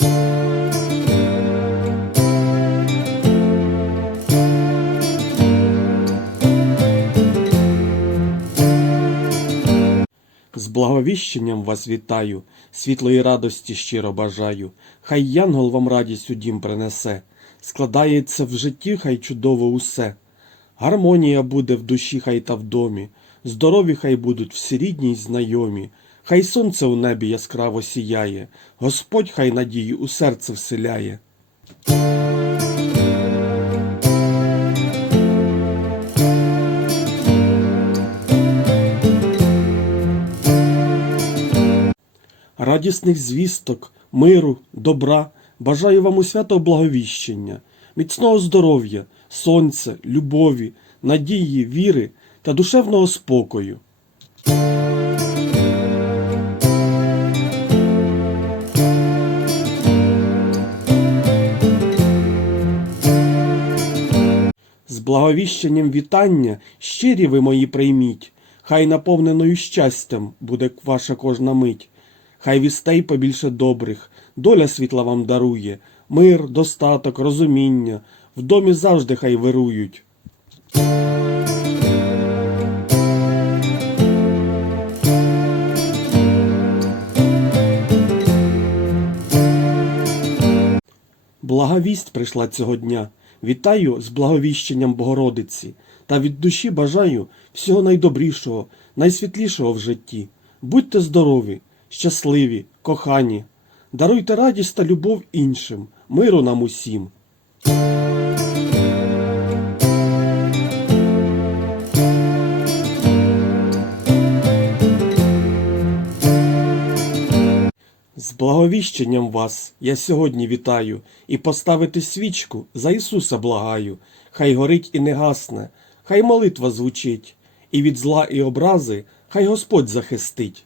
З благовіщенням вас вітаю, світлої радості щиро бажаю. Хай янгол вам радість у дім принесе, складається в житті, хай чудово усе. Гармонія буде в душі, хай та в домі, здорові хай будуть всі рідні й знайомі. Хай сонце у небі яскраво сіяє, Господь хай надію у серце вселяє. Радісних звісток, миру, добра, бажаю вам у свято благовіщення, міцного здоров'я, сонця, любові, надії, віри та душевного спокою. Благовіщенням вітання щирі ви мої прийміть, хай наповненою щастям буде ваша кожна мить. Хай вістей побільше добрих, доля світла вам дарує, мир, достаток, розуміння, в домі завжди хай вирують. Благовість прийшла цього дня. Вітаю з благовіщенням Богородиці та від душі бажаю всього найдобрішого, найсвітлішого в житті. Будьте здорові, щасливі, кохані. Даруйте радість та любов іншим, миру нам усім. З благовіщенням вас я сьогодні вітаю і поставити свічку за Ісуса благаю. Хай горить і не гасне, хай молитва звучить, і від зла і образи хай Господь захистить.